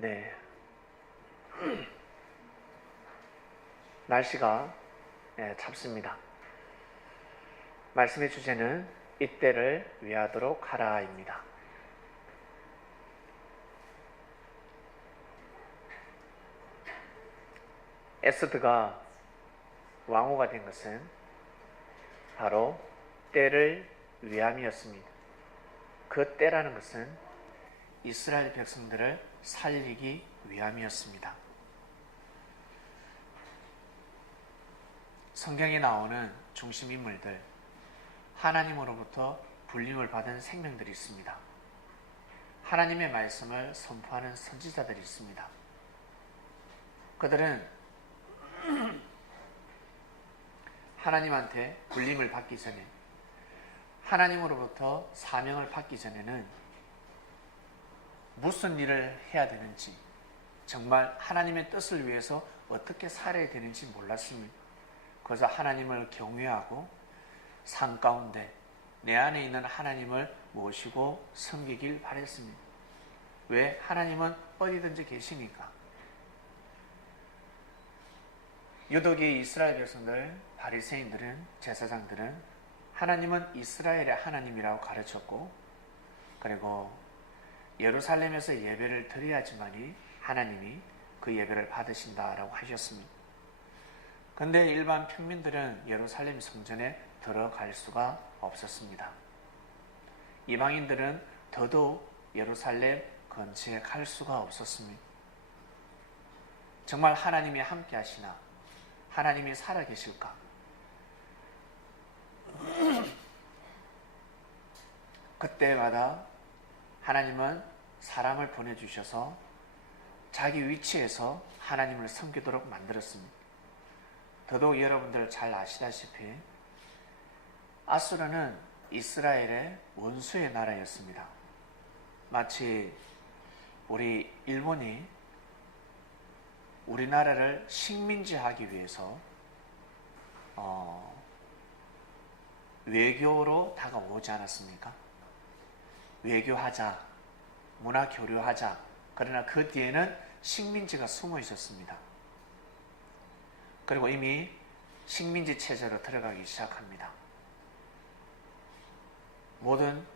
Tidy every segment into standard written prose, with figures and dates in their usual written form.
네. 날씨가 찹습니다. 말씀의 주제는 이때를 위하도록 하라입니다. 에스더가 왕후가 된 것은 바로 때를 위함이었습니다. 그 때라는 것은 이스라엘 백성들을 살리기 위함이었습니다. 성경에 나오는 중심 인물들, 하나님으로부터 불림을 받은 생명들이 있습니다. 하나님의 말씀을 선포하는 선지자들이 있습니다. 그들은 하나님한테 불림을 받기 전에, 하나님으로부터 사명을 받기 전에는 무슨 일을 해야 되는지, 정말 하나님의 뜻을 위해서 어떻게 살아야 되는지 몰랐습니다. 그래서 하나님을 경외하고 삶 가운데 내 안에 있는 하나님을 모시고 섬기길 바랬습니다. 왜? 하나님은 어디든지 계시니까. 유독이 이스라엘 백성들, 바리새인들은, 제사장들은 하나님은 이스라엘의 하나님이라고 가르쳤고, 그리고 예루살렘에서 예배를 드려야지만이 하나님이 그 예배를 받으신다라고 하셨습니다. 그런데 일반 평민들은 예루살렘 성전에 들어갈 수가 없었습니다. 이방인들은 더더욱 예루살렘 근처에 갈 수가 없었습니다. 정말 하나님이 함께 하시나? 하나님이 살아계실까? 그때마다 하나님은 사람을 보내주셔서 자기 위치에서 하나님을 섬기도록 만들었습니다. 더더욱 여러분들 잘 아시다시피 아수르는 이스라엘의 원수의 나라였습니다. 마치 우리 일본이 우리나라를 식민지하기 위해서 외교로 다가오지 않았습니까? 외교하자, 문화 교류하자. 그러나 그 뒤에는 식민지가 숨어 있었습니다. 그리고 이미 식민지 체제로 들어가기 시작합니다. 모든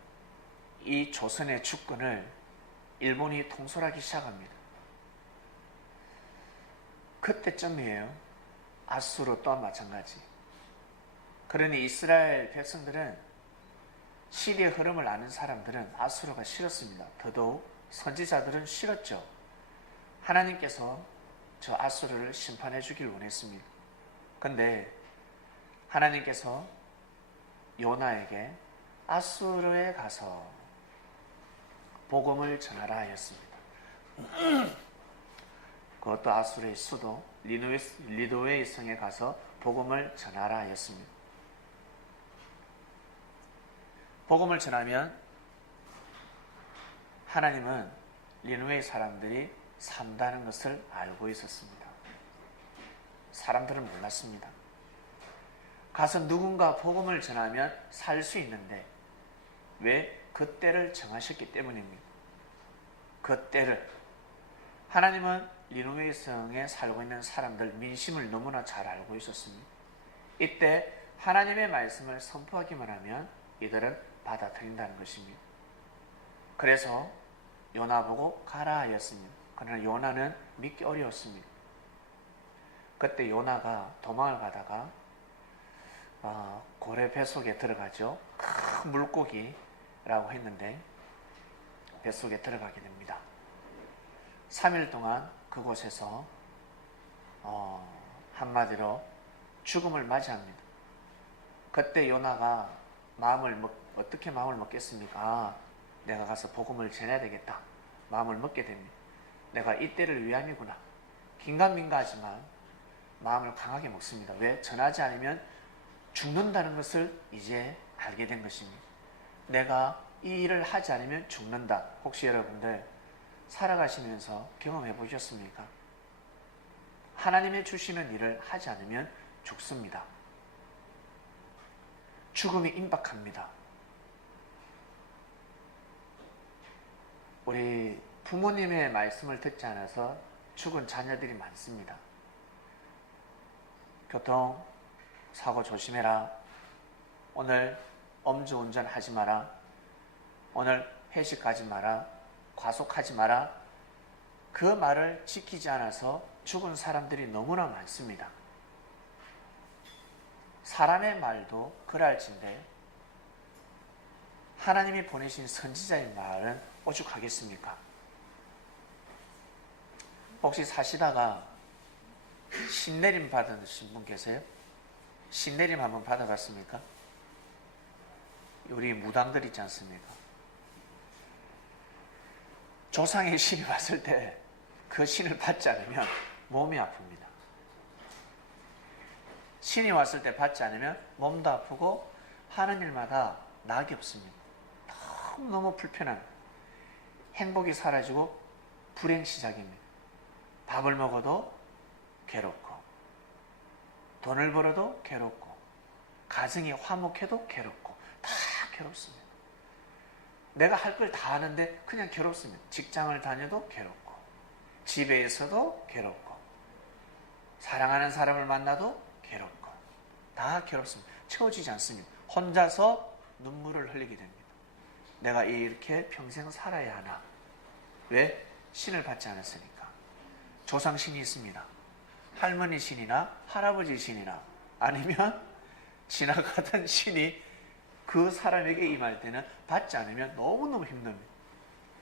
이 조선의 주권을 일본이 통솔하기 시작합니다. 그때쯤이에요. 아수르 또한 마찬가지. 그러니 이스라엘 백성들은, 시대의 흐름을 아는 사람들은 아수르가 싫었습니다. 더더욱 선지자들은 싫었죠. 하나님께서 저 아수르를 심판해 주길 원했습니다. 그런데 하나님께서 요나에게 아수르에 가서 복음을 전하라 하였습니다. 그것도 아수르의 수도 리도웨이 성에 가서 복음을 전하라 하였습니다. 복음을 전하면 하나님은 리누웨이 사람들이 산다는 것을 알고 있었습니다. 사람들은 몰랐습니다. 가서 누군가 복음을 전하면 살 수 있는데 왜? 그 때를 정하셨기 때문입니다. 그 때를. 하나님은 리누웨이 성에 살고 있는 사람들 민심을 너무나 잘 알고 있었습니다. 이때 하나님의 말씀을 선포하기만 하면 이들은 받아들인다는 것입니다. 그래서 요나 보고 가라 하였습니다. 그러나 요나는 믿기 어려웠습니다. 그때 요나가 도망을 가다가 고래 뱃속에 들어가죠. 큰 물고기라고 했는데 뱃속에 들어가게 됩니다. 3일 동안 그곳에서 한마디로 죽음을 맞이합니다. 그때 요나가 어떻게 마음을 먹겠습니까? 내가 가서 복음을 전해야 되겠다. 마음을 먹게 됩니다. 내가 이때를 위함이구나. 긴가민가하지만 마음을 강하게 먹습니다. 왜? 전하지 않으면 죽는다는 것을 이제 알게 된 것입니다. 내가 이 일을 하지 않으면 죽는다. 혹시 여러분들 살아가시면서 경험해 보셨습니까? 하나님의 주시는 일을 하지 않으면 죽습니다. 죽음이 임박합니다. 우리 부모님의 말씀을 듣지 않아서 죽은 자녀들이 많습니다. 교통 사고 조심해라. 오늘 음주운전 하지 마라. 오늘 회식 가지 마라. 과속하지 마라. 그 말을 지키지 않아서 죽은 사람들이 너무나 많습니다. 사람의 말도 그랄진데 하나님이 보내신 선지자의 말은 오죽하겠습니까? 혹시 사시다가 신내림 받으신 분 계세요? 신내림 한번 받아봤습니까? 우리 무당들 있지 않습니까? 조상의 신이 왔을 때 그 신을 받지 않으면 몸이 아픕니다. 신이 왔을 때 받지 않으면 몸도 아프고 하는 일마다 낙이 없습니다. 너무 불편한 행복이 사라지고 불행 시작입니다. 밥을 먹어도 괴롭고 돈을 벌어도 괴롭고 가정이 화목해도 괴롭고 다 괴롭습니다. 내가 할 걸 다 하는데 그냥 괴롭습니다. 직장을 다녀도 괴롭고 집에서도 괴롭고 사랑하는 사람을 만나도 괴롭고 다 괴롭습니다. 채워지지 않습니다. 혼자서 눈물을 흘리게 됩니다. 내가 이렇게 평생 살아야 하나? 왜? 신을 받지 않았으니까. 조상신이 있습니다. 할머니 신이나 할아버지 신이나 아니면 지나가던 신이 그 사람에게 임할 때는 받지 않으면 너무너무 힘듭니다.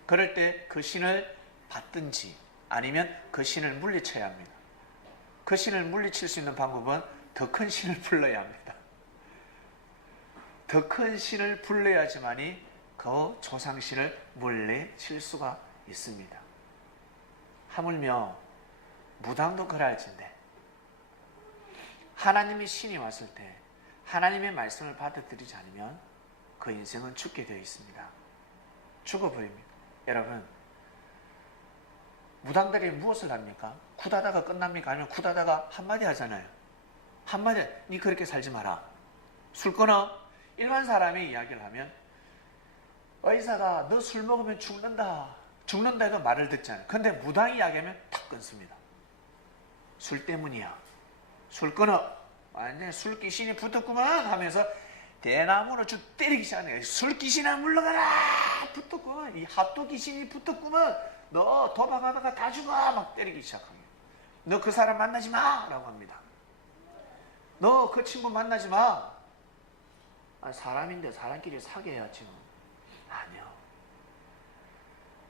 그럴 때 그 신을 받든지 아니면 그 신을 물리쳐야 합니다. 그 신을 물리칠 수 있는 방법은 더 큰 신을 불러야 합니다. 더 큰 신을 불러야지만이 그 조상신을 물리칠 수가 있습니다. 하물며 무당도 그럴진데 하나님의 신이 왔을 때 하나님의 말씀을 받아들이지 않으면 그 인생은 죽게 되어 있습니다. 죽어버립니다. 여러분, 무당들이 무엇을 합니까? 굿하다가 끝납니까? 아니면 굿하다가 한마디 하잖아요. 한마디, 니 그렇게 살지 마라. 술 끊어. 일반 사람이 이야기를 하면 의사가 너 술 먹으면 죽는다. 죽는다 해도 말을 듣잖아요. 근데 무당이 이야기하면 탁 끊습니다. 술 때문이야. 술 끊어. 완전히 술 귀신이 붙었구만 하면서 대나무로 쭉 때리기 시작하네요. 술 귀신아 물러가라. 붙었구만. 이 핫도 귀신이 붙었구만. 너 도박하다가 다 죽어. 막 때리기 시작합니다. 너 그 사람 만나지 마. 라고 합니다. 너 그 친구 만나지 마. 아니, 사람인데 사람끼리 사귀어야지. 아니요.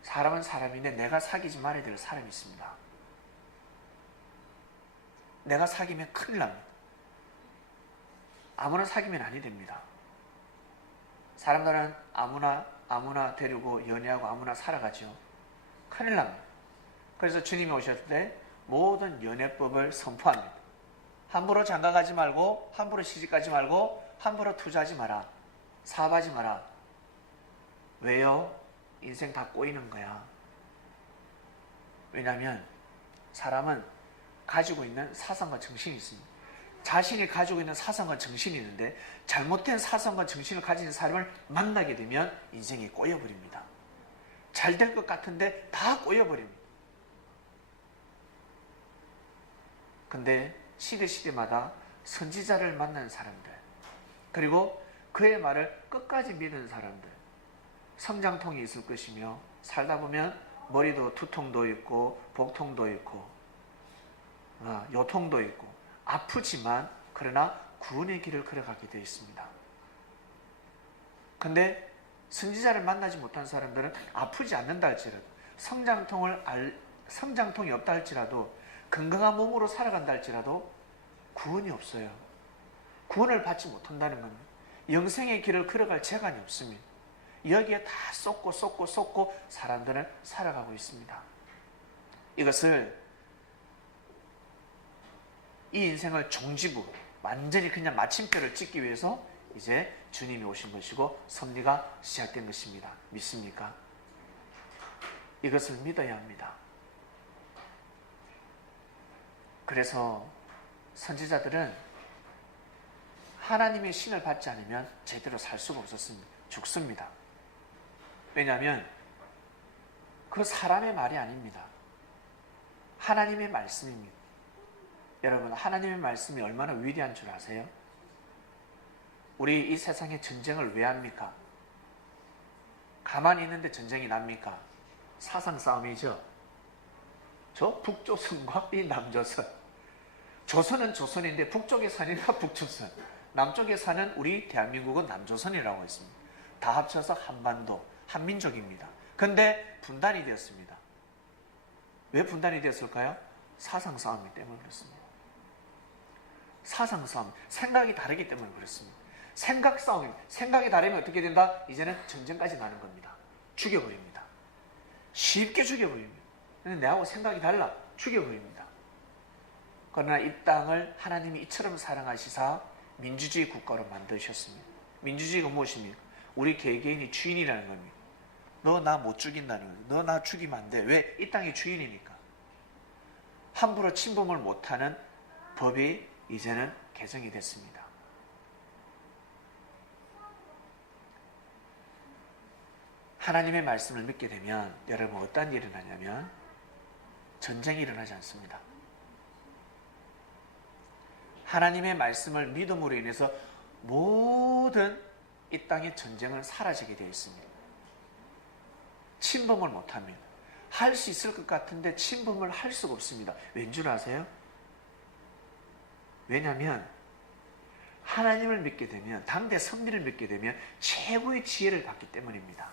사람은 사람인데 내가 사귀지 말아야 될 사람이 있습니다. 내가 사귀면 큰일 납니다. 아무나 사귀면 아니 됩니다. 사람들은 아무나 데리고 연애하고 아무나 살아가죠. 큰일 납니다. 그래서 주님이 오셨을 때 모든 연애법을 선포합니다. 함부로 장가가지 말고 함부로 시집가지 말고 함부로 투자하지 마라. 사업하지 마라. 왜요? 인생 다 꼬이는 거야. 왜냐하면 사람은 가지고 있는 사상과 정신이 있습니다. 자신이 가지고 있는 사상과 정신이 있는데 잘못된 사상과 정신을 가진 사람을 만나게 되면 인생이 꼬여버립니다. 잘 될 것 같은데 다 꼬여버립니다. 근데 시대마다 선지자를 만난 사람들, 그리고 그의 말을 끝까지 믿은 사람들, 성장통이 있을 것이며 살다 보면 머리도 두통도 있고 복통도 있고 요통도 있고 아프지만 그러나 구원의 길을 걸어가게 되어 있습니다. 근데 선지자를 만나지 못한 사람들은 아프지 않는다 할지라도 성장통이 없다 할지라도 건강한 몸으로 살아간다 할지라도 구원이 없어요. 구원을 받지 못한다는 겁니다. 영생의 길을 걸어갈 재간이 없습니다. 여기에 다 쏟고 사람들은 살아가고 있습니다. 이것을 이 인생을 종지부 완전히 그냥 마침표를 찍기 위해서 이제 주님이 오신 것이고 섭리가 시작된 것입니다. 믿습니까? 이것을 믿어야 합니다. 그래서 선지자들은 하나님의 신을 받지 않으면 제대로 살 수가 없었습니다. 죽습니다. 왜냐하면 그 사람의 말이 아닙니다. 하나님의 말씀입니다. 여러분, 하나님의 말씀이 얼마나 위대한 줄 아세요? 우리 이 세상에 전쟁을 왜 합니까? 가만히 있는데 전쟁이 납니까? 사상 싸움이죠. 저 북조선과 이 남조선. 조선은 조선인데 북쪽에 사니까 북조선, 남쪽에 사는 우리 대한민국은 남조선이라고 했습니다. 다 합쳐서 한반도, 한민족입니다. 근데 분단이 되었습니다. 왜 분단이 되었을까요? 사상 싸움 때문에 그렇습니다. 사상 싸움, 생각이 다르기 때문에 그렇습니다. 생각 싸움입니다. 생각이 다르면 어떻게 된다? 이제는 전쟁까지 나는 겁니다. 죽여버립니다. 쉽게 죽여버립니다. 내하고 생각이 달라. 죽여버립니다. 그러나 이 땅을 하나님이 이처럼 사랑하시사 민주주의 국가로 만드셨습니다. 민주주의가 무엇입니까? 우리 개개인이 주인이라는 겁니다. 너 나 못 죽인다는 거예요. 너 나 죽이면 안 돼. 왜? 이 땅이 주인이니까. 함부로 침범을 못하는 법이 이제는 개정이 됐습니다. 하나님의 말씀을 믿게 되면 여러분 어떤 일이 일어나냐면 전쟁이 일어나지 않습니다. 하나님의 말씀을 믿음으로 인해서 모든 이 땅의 전쟁은 사라지게 되어 있습니다. 침범을 못합니다. 할 수 있을 것 같은데 침범을 할 수가 없습니다. 왠 줄 아세요? 왜냐하면 하나님을 믿게 되면, 당대 섭리를 믿게 되면 최고의 지혜를 받기 때문입니다.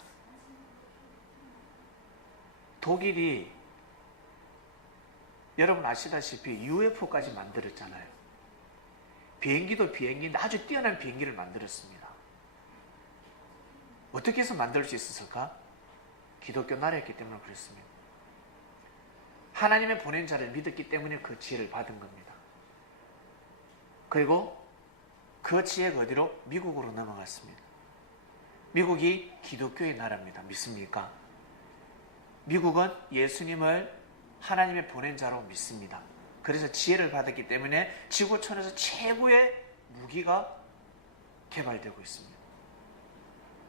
독일이 여러분 아시다시피 UFO까지 만들었잖아요. 비행기도 비행기인데 아주 뛰어난 비행기를 만들었습니다. 어떻게 해서 만들 수 있었을까? 기독교 나라였기 때문에 그랬습니다. 하나님의 보낸 자를 믿었기 때문에 그 지혜를 받은 겁니다. 그리고 그 지혜가 어디로? 미국으로 넘어갔습니다. 미국이 기독교의 나라입니다. 믿습니까? 미국은 예수님을 하나님의 보낸 자로 믿습니다. 그래서 지혜를 받았기 때문에 지구촌에서 최고의 무기가 개발되고 있습니다.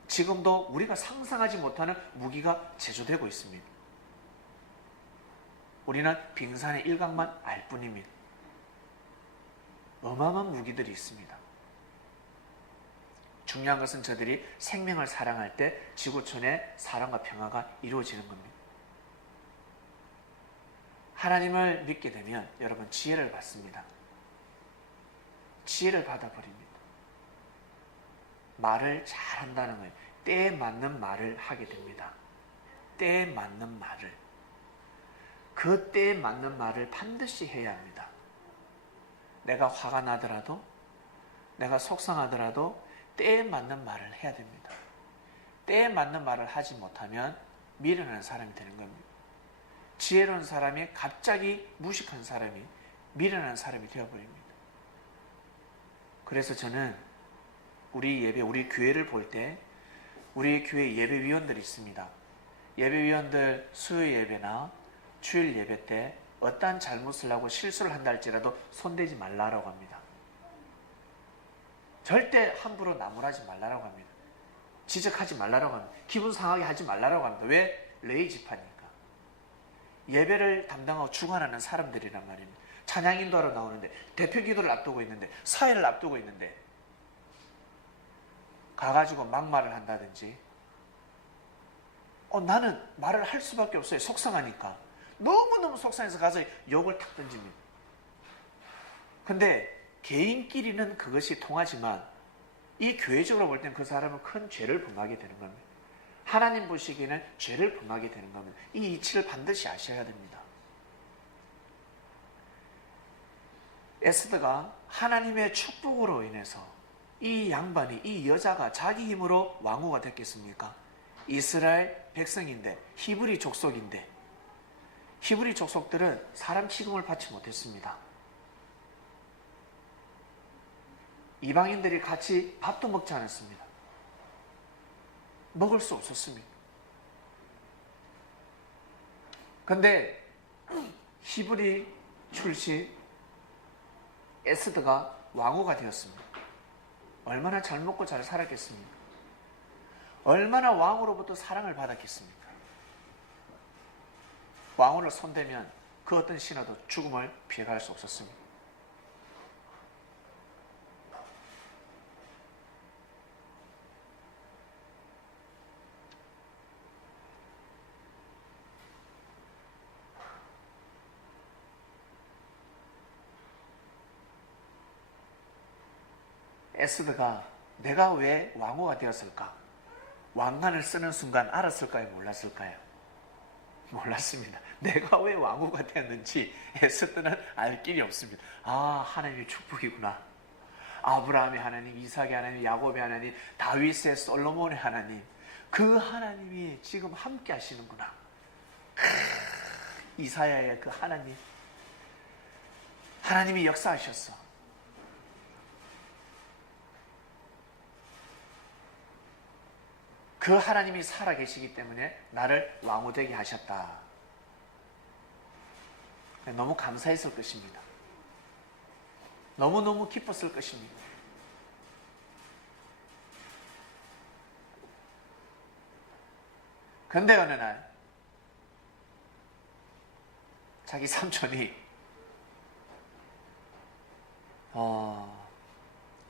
지금도 우리가 상상하지 못하는 무기가 제조되고 있습니다. 우리는 빙산의 일각만 알 뿐입니다. 어마어마한 무기들이 있습니다. 중요한 것은 저들이 생명을 사랑할 때 지구촌의 사랑과 평화가 이루어지는 겁니다. 하나님을 믿게 되면 여러분 지혜를 받습니다. 지혜를 받아버립니다. 말을 잘한다는 거예요. 때에 맞는 말을 하게 됩니다. 때에 맞는 말을. 그 때에 맞는 말을 반드시 해야 합니다. 내가 화가 나더라도, 내가 속상하더라도 때에 맞는 말을 해야 됩니다. 때에 맞는 말을 하지 못하면 미련한 사람이 되는 겁니다. 지혜로운 사람이 갑자기 무식한 사람이, 미련한 사람이 되어버립니다. 그래서 저는 우리 예배, 우리 교회를 볼 때 우리 교회 예배위원들이 있습니다. 예배위원들 수요 예배나 주일 예배 때 어떠한 잘못을 하고 실수를 한다 할지라도 손대지 말라고 합니다. 절대 함부로 나무라지 말라고 합니다. 지적하지 말라고 합니다. 기분 상하게 하지 말라고 합니다. 왜? 레이 지파니까. 예배를 담당하고 주관하는 사람들이란 말입니다. 찬양 인도하러 나오는데, 대표 기도를 앞두고 있는데, 사회를 앞두고 있는데 가가지고 막말을 한다든지, 나는 말을 할 수밖에 없어요. 속상하니까. 너무너무 속상해서 가서 욕을 탁 던집니다. 근데 개인끼리는 그것이 통하지만 이 교회적으로 볼 때는 그 사람은 큰 죄를 범하게 되는 겁니다. 하나님 보시기에는 죄를 범하게 되는 겁니다. 이 이치를 반드시 아셔야 됩니다. 에스더가 하나님의 축복으로 인해서 이 양반이, 이 여자가 자기 힘으로 왕후가 됐겠습니까? 이스라엘 백성인데, 히브리 족속인데, 히브리 족속들은 사람 취급을 받지 못했습니다. 이방인들이 같이 밥도 먹지 않았습니다. 먹을 수 없었습니다. 그런데 히브리 출신 에스더가 왕후가 되었습니다. 얼마나 잘 먹고 잘 살았겠습니까? 얼마나 왕으로부터 사랑을 받았겠습니까? 왕후를 손대면 그 어떤 신하도 죽음을 피해갈 수 없었습니다. 에스더가 내가 왜 왕후가 되었을까? 왕관을 쓰는 순간 알았을까요? 몰랐을까요? 몰랐습니다. 내가 왜 왕후가 되었는지 에스더는 알 길이 없습니다. 아, 하나님의 축복이구나. 아브라함의 하나님, 이삭의 하나님, 야곱의 하나님, 다윗의 솔로몬의 하나님, 그 하나님이 지금 함께 하시는구나. 이사야의 그 하나님, 하나님이 역사하셨어. 그 하나님이 살아계시기 때문에 나를 왕후 되게 하셨다. 너무 감사했을 것입니다. 너무너무 기뻤을 것입니다. 그런데 어느 날 자기 삼촌이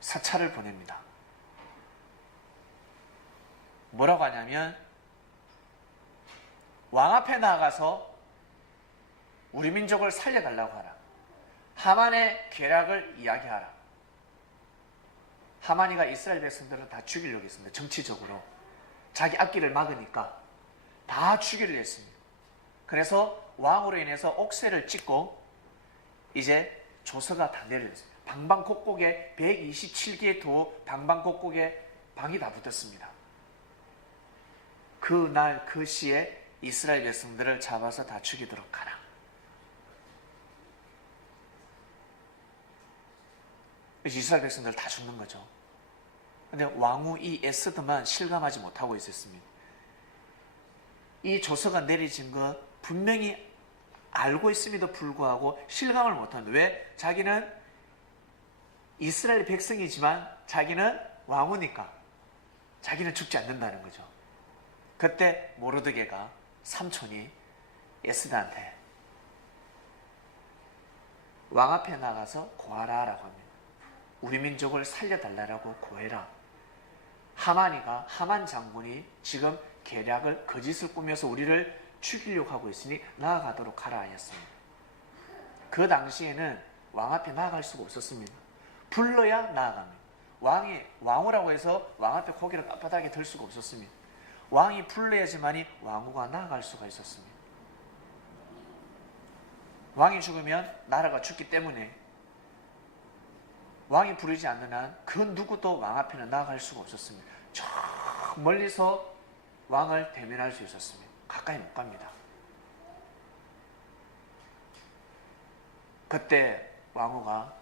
사찰을 보냅니다. 뭐라고 하냐면 왕 앞에 나가서 우리 민족을 살려달라고 하라. 하만의 계략을 이야기하라. 하만이가 이스라엘 백성들을 다 죽이려고 했습니다. 정치적으로. 자기 앞길을 막으니까 다 죽이려고 했습니다. 그래서 왕으로 인해서 옥새를 찍고 이제 조서가 다 내려졌습니다. 방방곡곡에 127개의 도 방방곡곡에 방이 다 붙었습니다. 그날 그 시에 이스라엘 백성들을 잡아서 다 죽이도록 하라. 이스라엘 백성들 다 죽는 거죠. 근데 왕후 이 에스더만 실감하지 못하고 있었습니다. 이 조서가 내려진 것 분명히 알고 있음에도 불구하고 실감을 못합니다. 왜? 자기는 이스라엘 백성이지만 자기는 왕후니까 자기는 죽지 않는다는 거죠. 그때 모르드게가 삼촌이 에스더한테 왕 앞에 나가서 고하라라고 합니다. 우리 민족을 살려달라고 고해라. 하만 장군이 지금 계략을 거짓을 꾸며서 우리를 죽이려고 하고 있으니 나아가도록 하라 하였습니다. 그 당시에는 왕 앞에 나아갈 수가 없었습니다. 불러야 나아갑니다. 왕후라고 해서 왕 앞에 고개를 빳빳하게 들 수가 없었습니다. 왕이 불러야지만이 왕후가 나아갈 수가 있었습니다. 왕이 죽으면 나라가 죽기 때문에 왕이 부르지 않는 한 그 누구도 왕 앞에는 나아갈 수가 없었습니다. 저 멀리서 왕을 대면할 수 있었습니다. 가까이 못 갑니다. 그때 왕후가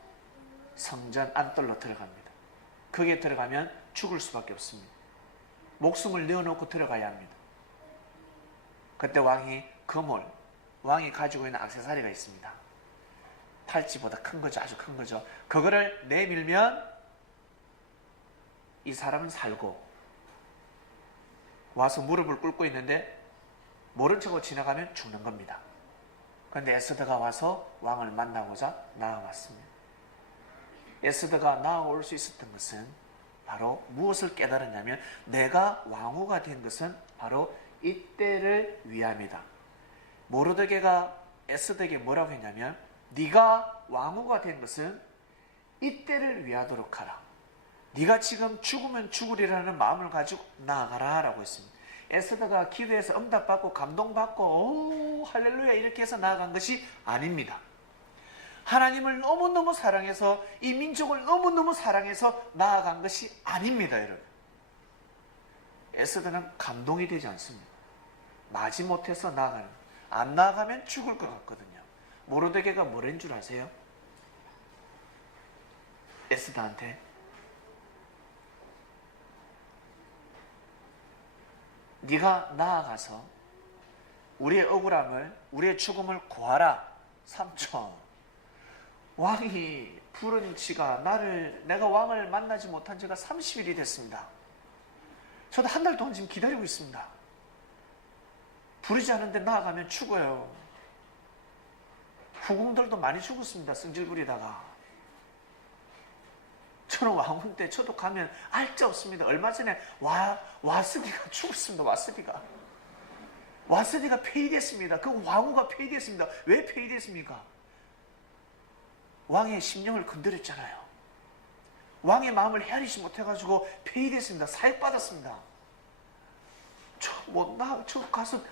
성전 안뜰로 들어갑니다. 거기에 들어가면 죽을 수밖에 없습니다. 목숨을 내어놓고 들어가야 합니다. 그때 왕이 왕이 가지고 있는 액세서리가 있습니다. 팔찌보다 큰 거죠. 아주 큰 거죠. 그거를 내밀면 이 사람은 살고 와서 무릎을 꿇고 있는데 모른 척하고 지나가면 죽는 겁니다. 그런데 에스더가 와서 왕을 만나고자 나아왔습니다. 에스더가 나아올 수 있었던 것은 바로 무엇을 깨달았냐면 내가 왕후가 된 것은 바로 이때를 위함이다. 모르드게가 에스더에게 뭐라고 했냐면 네가 왕후가 된 것은 이때를 위하도록 하라. 네가 지금 죽으면 죽으리라는 마음을 가지고 나아가라 라고 했습니다. 에스더가 기도해서 응답받고 감동받고 오 할렐루야 이렇게 해서 나아간 것이 아닙니다. 하나님을 너무너무 사랑해서 이 민족을 너무너무 사랑해서 나아간 것이 아닙니다. 여러분, 에스더는 감동이 되지 않습니다. 마지못해서 나아가는, 안 나아가면 죽을 것 같거든요. 모르드게가 뭐란 줄 아세요? 에스더한테 네가 나아가서 우리의 억울함을, 우리의 죽음을 구하라. 삼촌, 왕이 부른 지가 내가 왕을 만나지 못한 지가 30일이 됐습니다. 저도 한 달 동안 지금 기다리고 있습니다. 부르지 않은데 나아가면 죽어요. 후궁들도 많이 죽었습니다. 성질 부리다가. 저는 왕후 때 저도 가면 알자 없습니다. 얼마 전에 와스디가 죽었습니다. 와스디가 폐위됐습니다. 그 왕후가 폐위됐습니다. 왜 폐위됐습니까? 왕의 심령을 건드렸잖아요. 왕의 마음을 헤아리지 못해가지고 폐위됐습니다. 사역받았습니다. 저 가서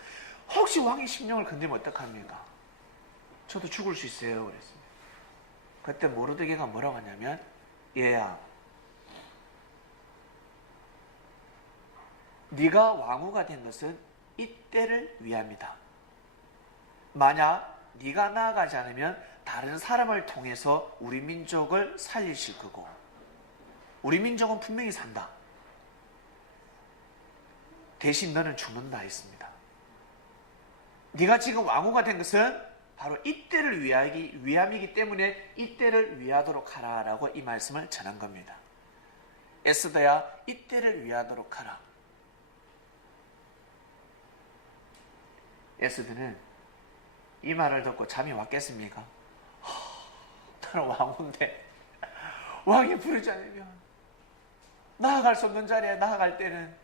혹시 왕의 심령을 건드리면 어떡합니까? 저도 죽을 수 있어요. 그랬습니다. 그때 모르드게가 뭐라고 하냐면, 얘야, 네가 왕후가 된 것은 이때를 위함이다. 만약 네가 나아가지 않으면 다른 사람을 통해서 우리 민족을 살리실 거고, 우리 민족은 분명히 산다. 대신 너는 죽는다 했습니다. 네가 지금 왕후가 된 것은 바로 이때를 위함이기 때문에 이때를 위하도록 하라라고 이 말씀을 전한 겁니다. 에스더야, 이때를 위하도록 하라. 에스더는 이 말을 듣고 잠이 왔겠습니까? 나는 왕후인데 왕이 부르지 않으면 나아갈 수 없는 자리에 나아갈 때는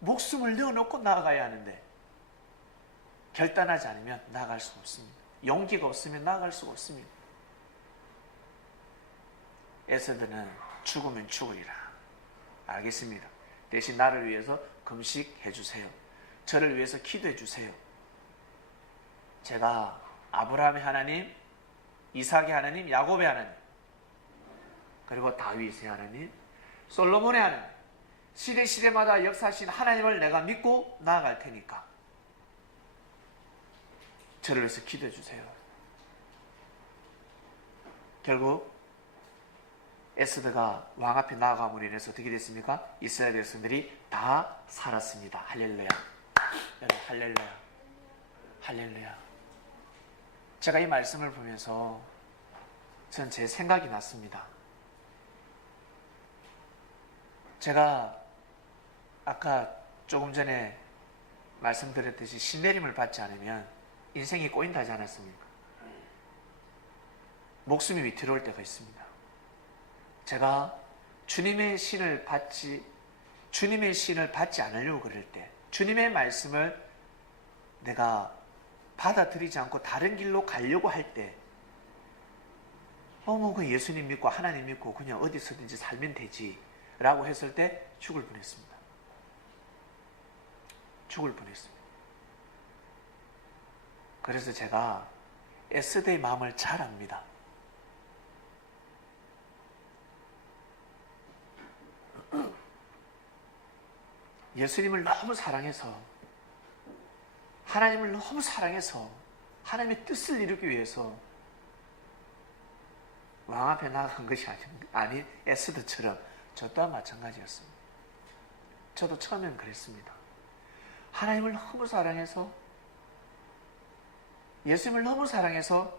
목숨을 내어놓고 나아가야 하는데 결단하지 않으면 나아갈 수가 없습니다. 용기가 없으면 나아갈 수가 없습니다. 에스더는 죽으면 죽으리라. 알겠습니다. 대신 나를 위해서 금식해 주세요. 저를 위해서 기도해 주세요. 제가 아브라함의 하나님, 이삭의 하나님, 야곱의 하나님, 그리고 다윗의 하나님, 솔로몬의 하나님, 시대마다 역사하신 하나님을 내가 믿고 나아갈 테니까 저를 위해서 기도해 주세요. 결국 에스더가 왕 앞에 나아감으로 인해서 어떻게 됐습니까? 이스라엘 백성들이 다 살았습니다. 할렐루야. 여러분, 할렐루야. 할렐루야. 제가 이 말씀을 보면서 전 제 생각이 났습니다. 제가 아까 조금 전에 말씀드렸듯이 신내림을 받지 않으면 인생이 꼬인다 하지 않았습니까? 목숨이 위태로울 때가 있습니다. 제가 주님의 신을 받지 않으려고 그럴 때, 주님의 말씀을 내가 받아들이지 않고 다른 길로 가려고 할 때, 그 예수님 믿고 하나님 믿고 그냥 어디서든지 살면 되지 라고 했을 때 죽을 뻔했습니다. 죽을 뻔했습니다. 그래서 제가 에스더의 마음을 잘 압니다. 예수님을 너무 사랑해서, 하나님을 너무 사랑해서 하나님의 뜻을 이루기 위해서 왕 앞에 나간 것이 아닌 에스더처럼 저 또한 마찬가지였습니다. 저도 처음엔 그랬습니다. 하나님을 너무 사랑해서, 예수님을 너무 사랑해서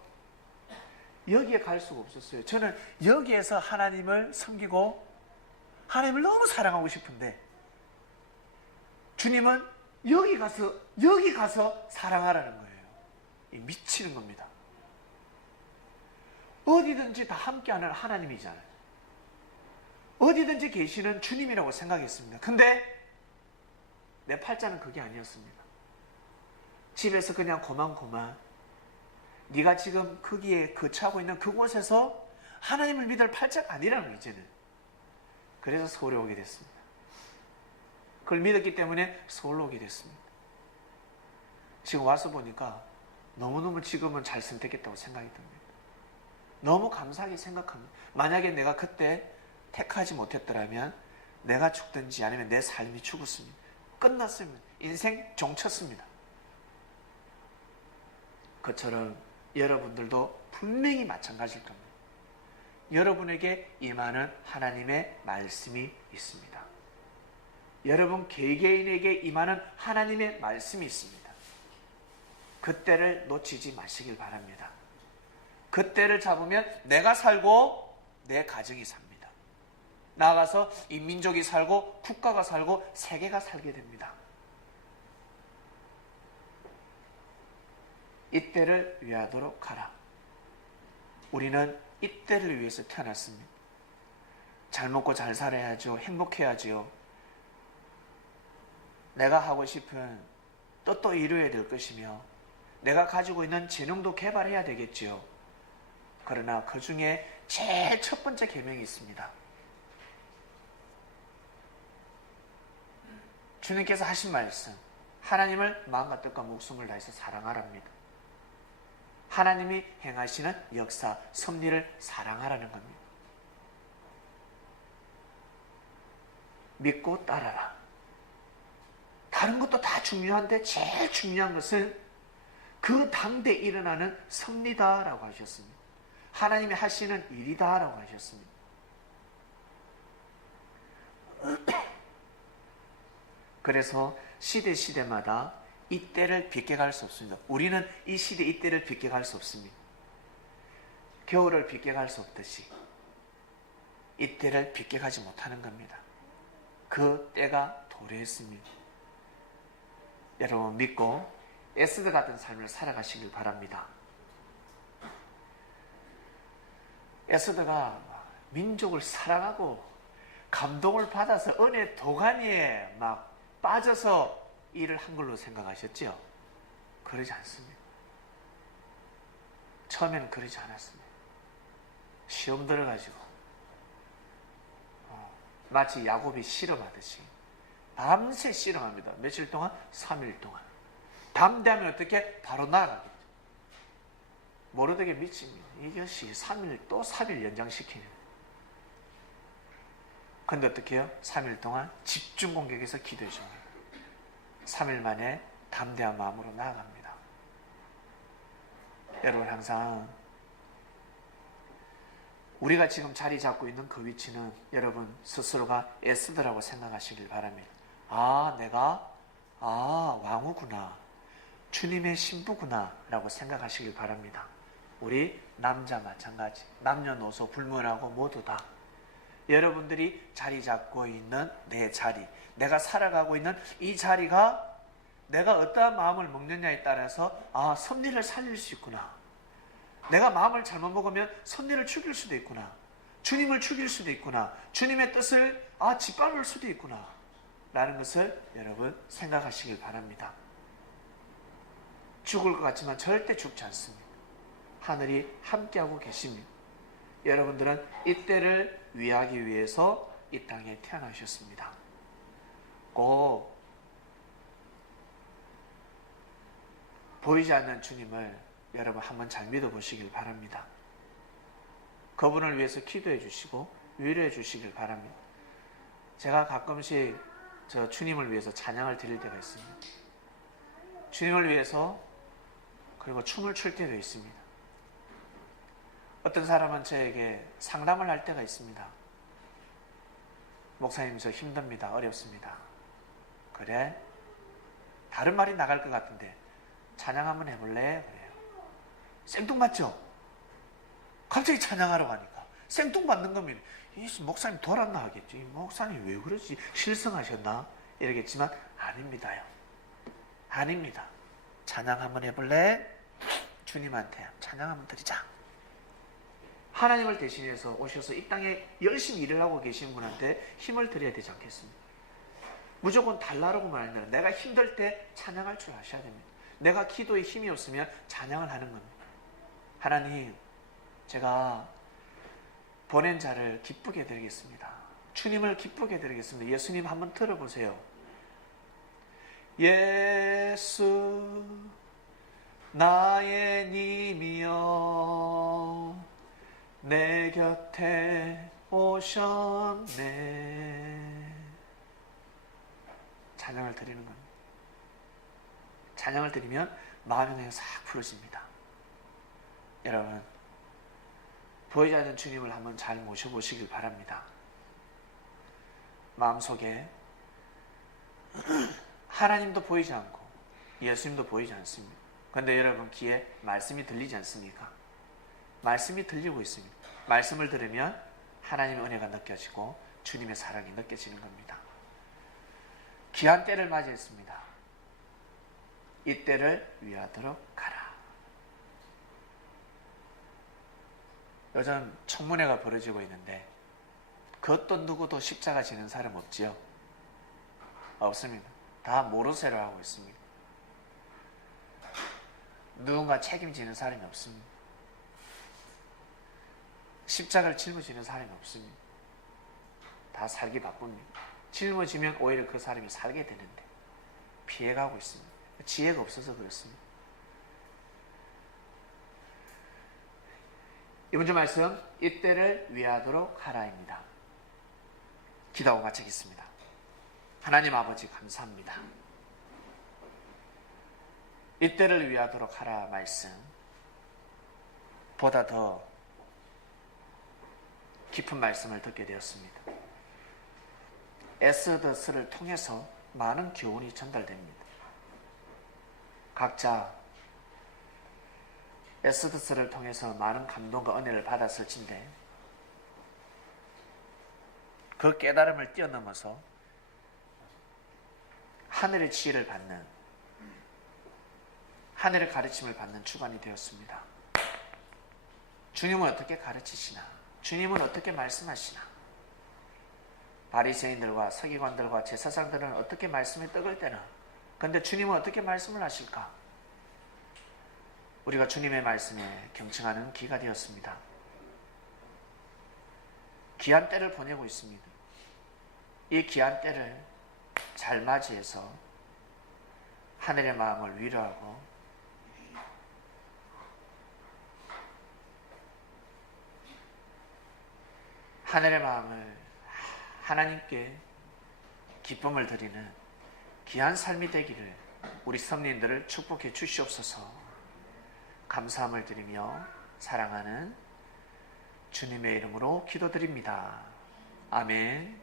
여기에 갈 수가 없었어요. 저는 여기에서 하나님을 섬기고 하나님을 너무 사랑하고 싶은데 주님은 여기 가서 사랑하라는 거예요. 미치는 겁니다. 어디든지 다 함께하는 하나님이잖아요. 어디든지 계시는 주님이라고 생각했습니다. 근데 내 팔자는 그게 아니었습니다. 집에서 그냥 고만고만 네가 지금 거기에 거처하고 있는 그곳에서 하나님을 믿을 팔자가 아니라는 거예요, 이제는. 그래서 서울에 오게 됐습니다. 그걸 믿었기 때문에 서울로 오게 됐습니다. 지금 와서 보니까 너무너무 지금은 잘 선택했다고 생각이 듭니다. 너무 감사하게 생각합니다. 만약에 내가 그때 택하지 못했더라면 내가 죽든지 아니면 내 삶이 죽었습니다. 끝났습니다. 인생 종쳤습니다. 그처럼 여러분들도 분명히 마찬가지일 겁니다. 여러분에게 임하는 하나님의 말씀이 있습니다. 여러분 개개인에게 임하는 하나님의 말씀이 있습니다. 그때를 놓치지 마시길 바랍니다. 그때를 잡으면 내가 살고 내 가정이 삽니다. 나아가서 이 민족이 살고 국가가 살고 세계가 살게 됩니다. 이때를 위하도록 하라. 우리는 이때를 위해서 태어났습니다. 잘 먹고 잘 살아야죠. 행복해야지요. 내가 하고 싶은 뜻도 이루어야 될 것이며 내가 가지고 있는 재능도 개발해야 되겠지요. 그러나 그 중에 제일 첫 번째 계명이 있습니다. 주님께서 하신 말씀, 하나님을 마음과 뜻과 목숨을 다해서 사랑하랍니다. 하나님이 행하시는 역사, 섭리를 사랑하라는 겁니다. 믿고 따라라. 다른 것도 다 중요한데 제일 중요한 것은 그 당대에 일어나는 섭리다라고 하셨습니다. 하나님이 하시는 일이다라고 하셨습니다. 그래서 시대마다 이때를 비껴갈 수 없습니다. 우리는 이 시대 이때를 비껴갈 수 없습니다. 겨울을 비껴갈 수 없듯이 이때를 비껴가지 못하는 겁니다. 그 때가 도래했습니다. 여러분 믿고 에스더 같은 삶을 살아가시길 바랍니다. 에스더가 민족을 사랑하고 감동을 받아서 은혜 도가니에 막 빠져서 일을 한 걸로 생각하셨죠? 그러지 않습니다. 처음에는 그러지 않았습니다. 시험 들어가지고 마치 야곱이 실험하듯이 밤새 실험합니다. 며칠 동안? 3일 동안. 담대하면 어떻게? 바로 나가겠죠. 모르되게 미칩니다. 이것이 3일 또 3일 연장시키는. 근데 어떻게 해요? 3일 동안 집중 공격해서 기도해 줍니다. 3일 만에 담대한 마음으로 나아갑니다. 여러분 항상 우리가 지금 자리 잡고 있는 그 위치는 여러분 스스로가 에스더라고 생각하시길 바랍니다. 내가 왕후구나. 주님의 신부구나 라고 생각하시길 바랍니다. 우리 남자 마찬가지. 남녀노소 불문하고 모두 다 여러분들이 자리 잡고 있는 내 자리, 내가 살아가고 있는 이 자리가 내가 어떠한 마음을 먹느냐에 따라서 섭리를 살릴 수 있구나. 내가 마음을 잘못 먹으면 섭리를 죽일 수도 있구나. 주님을 죽일 수도 있구나. 주님의 뜻을 짓밟을 수도 있구나. 라는 것을 여러분 생각하시길 바랍니다. 죽을 것 같지만 절대 죽지 않습니다. 하늘이 함께하고 계십니다. 여러분들은 이때를 위하기 위해서 이 땅에 태어나셨습니다. 꼭 보이지 않는 주님을 여러분 한번 잘 믿어보시길 바랍니다. 그분을 위해서 기도해 주시고 위로해 주시길 바랍니다. 제가 가끔씩 저 주님을 위해서 찬양을 드릴 때가 있습니다. 주님을 위해서 그리고 춤을 출 때도 있습니다. 어떤 사람은 저에게 상담을 할 때가 있습니다. 목사님 저 힘듭니다. 어렵습니다. 그래? 다른 말이 나갈 것 같은데 찬양 한번 해볼래? 그래요. 생뚱맞죠? 갑자기 찬양하러 가니까 생뚱맞는 겁니다. 이 목사님 돌았나 하겠지. 이 목사님 왜 그러지? 실성하셨나? 이러겠지만 아닙니다요. 아닙니다. 찬양 한번 해볼래? 주님한테 찬양 한번 드리자. 하나님을 대신해서 오셔서 이 땅에 열심히 일을 하고 계신 분한테 힘을 드려야 되지 않겠습니까? 무조건 달라고만 아니라 내가 힘들 때 찬양할 줄 아셔야 됩니다. 내가 기도에 힘이 없으면 찬양을 하는 겁니다. 하나님, 제가 보낸 자를 기쁘게 드리겠습니다. 주님을 기쁘게 드리겠습니다. 예수님 한번 들어보세요. 예수 나의 님이여 내 곁에 오셨네. 찬양을 드리는 겁니다. 찬양을 드리면 마음이 그냥 싹 풀어집니다. 여러분 보이지 않는 주님을 한번 잘 모셔보시길 바랍니다. 마음속에 하나님도 보이지 않고 예수님도 보이지 않습니다. 그런데 여러분 귀에 말씀이 들리지 않습니까? 말씀이 들리고 있습니다. 말씀을 들으면 하나님의 은혜가 느껴지고 주님의 사랑이 느껴지는 겁니다. 귀한 때를 맞이했습니다. 이 때를 위하도록 가라. 요즘 청문회가 벌어지고 있는데 그 어떤 누구도 십자가 지는 사람 없지요? 없습니다. 다 모르쇠로 하고 있습니다. 누군가 책임지는 사람이 없습니다. 십자가를 짊어지는 사람이 없습니다. 다 살기 바쁩니다. 짊어지면 오히려 그 사람이 살게 되는데 피해가고 있습니다. 지혜가 없어서 그렇습니다. 이번 주 말씀, 이때를 위하도록 하라입니다. 기도하고 마치겠습니다. 하나님 아버지 감사합니다. 이때를 위하도록 하라 말씀, 보다 더 깊은 말씀을 듣게 되었습니다. 에스더스를 통해서 많은 교훈이 전달됩니다. 각자 에스더스를 통해서 많은 감동과 은혜를 받았을진데 그 깨달음을 뛰어넘어서 하늘의 지혜를 받는, 하늘의 가르침을 받는 주간이 되었습니다. 주님은 어떻게 가르치시나? 주님은 어떻게 말씀하시나? 바리새인들과 서기관들과 제사장들은 어떻게 말씀에 떡을 떼나? 그런데 주님은 어떻게 말씀을 하실까? 우리가 주님의 말씀에 경청하는 기가 되었습니다. 귀한 때를 보내고 있습니다. 이 귀한 때를 잘 맞이해서 하늘의 마음을 위로하고 하늘의 마음을 하나님께 기쁨을 드리는 귀한 삶이 되기를 우리 성도님들을 축복해 주시옵소서. 감사함을 드리며 사랑하는 주님의 이름으로 기도드립니다. 아멘.